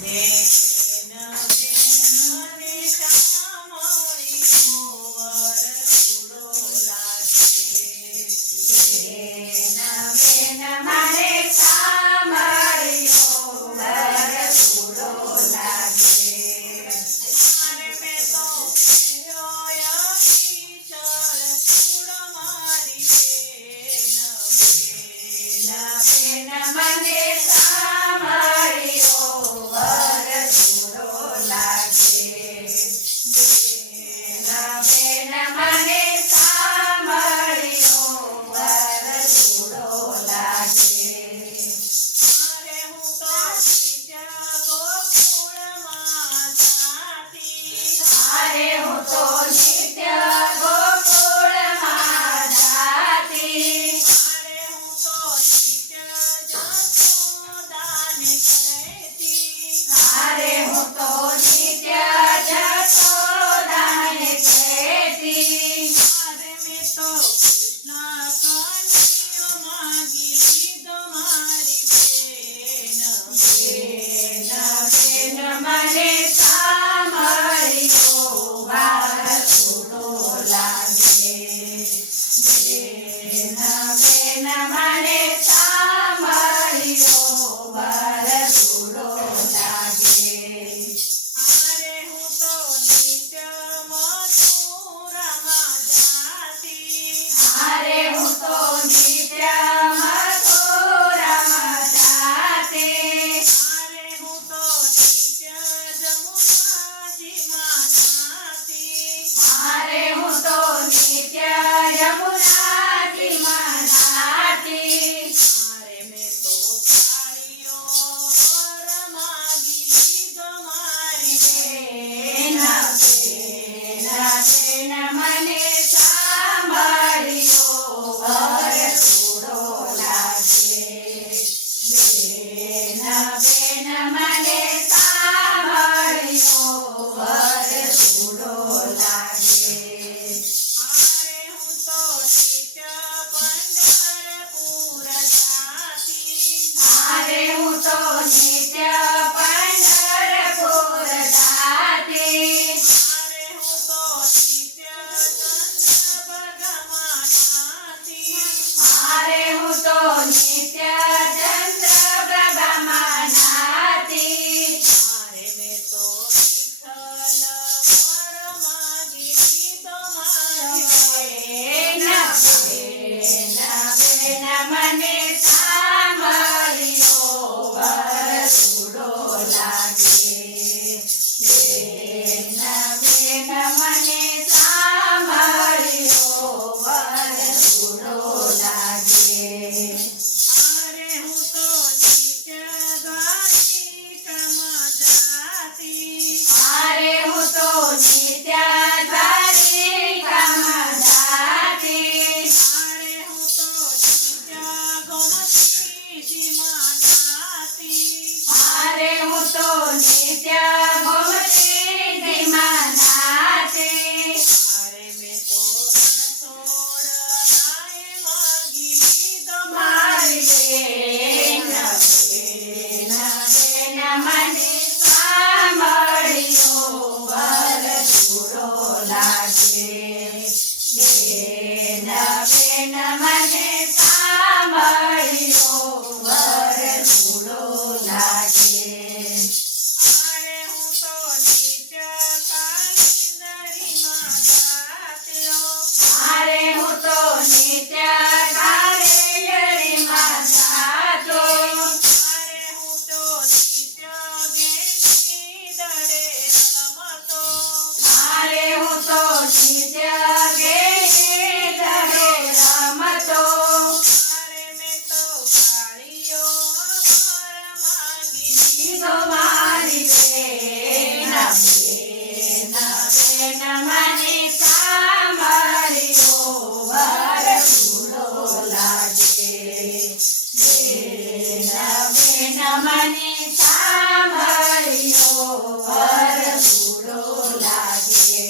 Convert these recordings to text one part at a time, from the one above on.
બેન મને સાંભળ્યો વરસુડો લાગે. બેન મને સાંભળ્યો વરસુડો લાગે. મારે મેં તો પહેર્યો અભિચળ ચૂડો મારી બેન. બેન મને સાંભળ્યો વરસુડો લાગે. બેન મને સાંભળ્યો વરસુડો લાગે. મારે હું તો બીજા ગોકુળમાં જાતી. અરે હું તો નિત્ય ગોકુળમાં જાતી. મારે હું તો નિત્ય જશોદાને કહેતી. અરે હું તો નિત્ય જશોદાને કહેતી. મારે મેં તો કૃષ્ણ કનૈયો માગી લીધો મારી બેન. બેન મને સાંભળ્યો વરસુડો લાગે. બેન મને સાંભળ્યો વરસુડો લાગે. મારે હું તો નિત્ય મથુરામાં જાતી. અરે હું તો નિત્ય મથુરામાં જાતી. મારે હું તો નિત્ય જમુનાજીમાં નાતી. અરે હું તો નિત્ય યમુનાજીમાં નાતી. મારે મેં તો કાળીયો વર માગી લીધો મારી બેન. બેન મને સાંભળ્યો વરસુડો લાગે. બેન મને સાંભળ્યો વરસુડો લાગે. મારે હું તો નિત્ય પંઢરપુર જાતી. અરે હું તો નિત્ય પંઢરપુર જાતી. મારે હું તો નિત્ય ચંદ્રભાગામાં નાતી. અરે હું તો નિત્ય ચંદ્રપ્રભામાં નાતી. મારે મેં તો વિઠ્ઠલ વર માગી લીધો મારી બેન. બેન મને સાંભળ્યો વરસુડો લાગે. બેન મને સાંભળ્યો વરસુડો લાગે. મારે હું તો નિત્ય દ્વારિકામાં જાતી. અરે હું તો નિત્ય દ્વારિકામાં જાતી. મારે હું તો નિત્ય ગોમતીજીમાં નાતી. અરે હું તો નિત્ય ગોમતીજીમાં નાતી. મારે મેં તો રણછોડરાયે માગી લીધો મારી મારી બેન મને સાંભળ્યો વરસુડો લાગે. બેન મને સાંભળ્યો વરસુડો લાગે. મારે હું તો નિત્ય કાલિંદરીમાં જાત્યો. અરે હું તો નિત્ય કાળિયરીમાં જાતો. મારે હું તો નિત્ય ગેંડી દડે રમતો. અરે હું તો નિત્ય ગેડી દડે રમતો. મારે મેં તો કાળીયો વર માગી લીધો મારી બેન. બેન મને સાંભળ્યો વરસુડો લાગે. બેન મને સાંભળ્યો વરસુડો લાગે.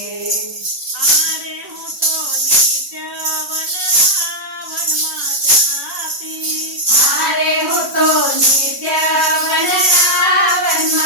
મારે હું તો નિત્ય વનરાવનમાં જાતી. અરે હું તો નિત્ય વનરાવનમાં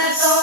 તો